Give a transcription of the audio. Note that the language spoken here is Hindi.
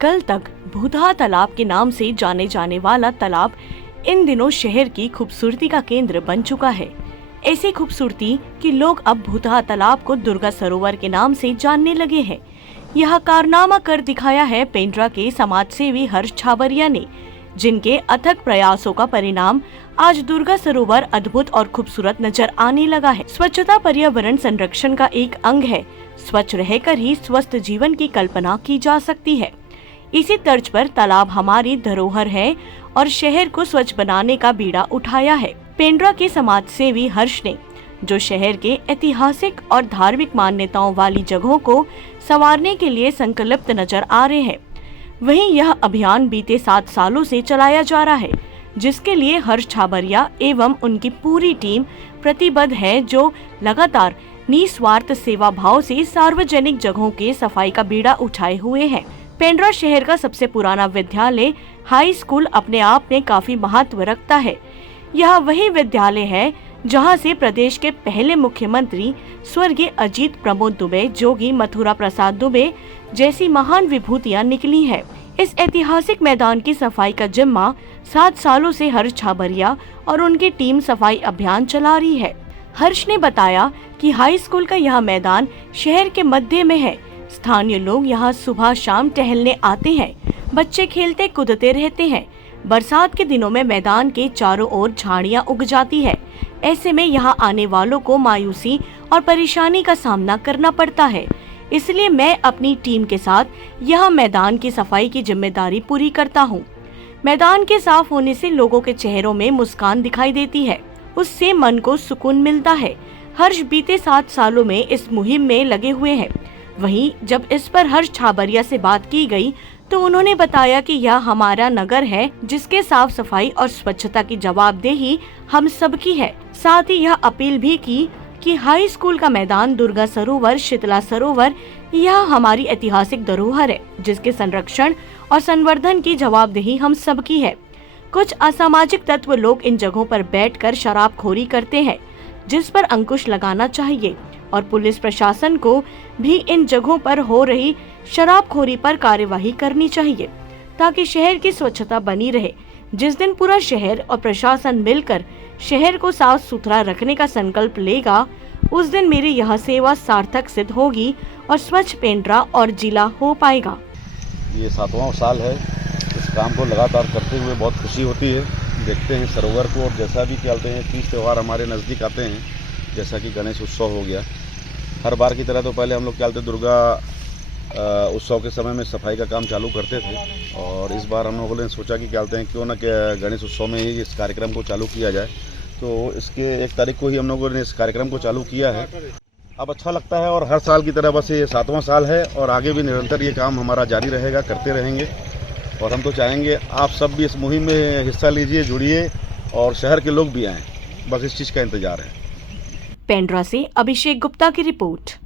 कल तक भूतहा तालाब के नाम से जाने जाने वाला तालाब इन दिनों शहर की खूबसूरती का केंद्र बन चुका है। ऐसी खूबसूरती कि लोग अब भूतहा तालाब को दुर्गा सरोवर के नाम से जानने लगे हैं। यह कारनामा कर दिखाया है पेंड्रा के समाजसेवी हर्ष छाबरिया ने, जिनके अथक प्रयासों का परिणाम आज दुर्गा सरोवर अद्भुत और खूबसूरत नजर आने लगा है। स्वच्छता पर्यावरण संरक्षण का एक अंग है। स्वच्छ रहकर ही स्वस्थ जीवन की कल्पना की जा सकती है। इसी तर्ज पर तालाब हमारी धरोहर है और शहर को स्वच्छ बनाने का बीड़ा उठाया है। पेंड्रा के समाजसेवी हर्ष ने, जो शहर के ऐतिहासिक और धार्मिक मान्यताओं वाली जगहों को संवारने के लिए संकल्पित नजर आ रहे हैं। वहीं यह अभियान बीते 7 सालों से चलाया जा रहा है, जिसके लिए हर्ष छाबरिया एवं उनकी पूरी टीम प्रतिबद्ध है, जो लगातार निस्वार्थ सेवा भाव से सार्वजनिक जगहों के सफाई का बीड़ा उठाए हुए हैं। पेंड्रा शहर का सबसे पुराना विद्यालय हाई स्कूल अपने आप में काफी महत्व रखता है। यह वही विद्यालय है जहां से प्रदेश के पहले मुख्यमंत्री स्वर्गीय अजीत प्रमोद दुबे, जोगी मथुरा प्रसाद दुबे जैसी महान विभूतियां निकली है। इस ऐतिहासिक मैदान की सफाई का जिम्मा 7 सालों से हर्ष छाबरिया और उनकी टीम सफाई अभियान चला रही है। हर्ष ने बताया कि हाई स्कूल का यह मैदान शहर के मध्य में है। स्थानीय लोग यहाँ सुबह शाम टहलने आते हैं। बच्चे खेलते कूदते रहते हैं। बरसात के दिनों में मैदान के चारों ओर झाड़ियाँ उग जाती है। ऐसे में यहाँ आने वालों को मायूसी और परेशानी का सामना करना पड़ता है। इसलिए मैं अपनी टीम के साथ यह मैदान की सफाई की जिम्मेदारी पूरी करता हूँ। मैदान के साफ होने से लोगों के चेहरों में मुस्कान दिखाई देती है, उससे मन को सुकून मिलता है। हर्ष बीते 7 सालों में इस मुहिम में लगे हुए हैं। वहीं जब इस पर हर्ष छाबरिया से बात की गई तो उन्होंने बताया कि यह हमारा नगर है, जिसके साफ सफाई और स्वच्छता की जवाबदेही हम सबकी है। साथ ही यह अपील भी की कि हाई स्कूल का मैदान, दुर्गा सरोवर, शीतला सरोवर, यह हमारी ऐतिहासिक धरोहर है, जिसके संरक्षण और संवर्धन की जवाबदेही हम सबकी है। कुछ असामाजिक तत्व लोग इन जगहों पर बैठकर शराबखोरी करते हैं, जिस पर अंकुश लगाना चाहिए और पुलिस प्रशासन को भी इन जगहों पर हो रही शराबखोरी पर कार्यवाही करनी चाहिए, ताकि शहर की स्वच्छता बनी रहे। जिस दिन पूरा शहर और प्रशासन मिलकर शहर को साफ सुथरा रखने का संकल्प लेगा, उस दिन मेरी यह सेवा सार्थक सिद्ध होगी और स्वच्छ पेंड्रा और जिला हो पाएगा। ये 7वां साल है। इस काम को लगातार करते हुए बहुत खुशी होती है। देखते हैं सरोवर को, और जैसा भी कहते हैं तीज त्यौहार हमारे नज़दीक आते हैं, जैसा कि गणेश उत्सव हो गया। हर बार की तरह तो पहले हम लोग क्या बोलते दुर्गा उत्सव के समय में सफाई का काम चालू करते थे, और इस बार हम लोगों ने सोचा कि क्या बोलते हैं क्यों ना गणेश उत्सव में ही इस कार्यक्रम को चालू किया जाए। तो इसके 1 तारीख को ही हम लोगों ने इस कार्यक्रम को चालू किया है। अब अच्छा लगता है, और हर साल की तरह बस ये 7वां साल है, और आगे भी निरंतर ये काम हमारा जारी रहेगा, करते रहेंगे। और हम तो चाहेंगे आप सब भी इस मुहिम में हिस्सा लीजिए, जुड़िए, और शहर के लोग भी आएँ। बस इस चीज़ का इंतजार है। पेंड्रा से अभिषेक गुप्ता की रिपोर्ट।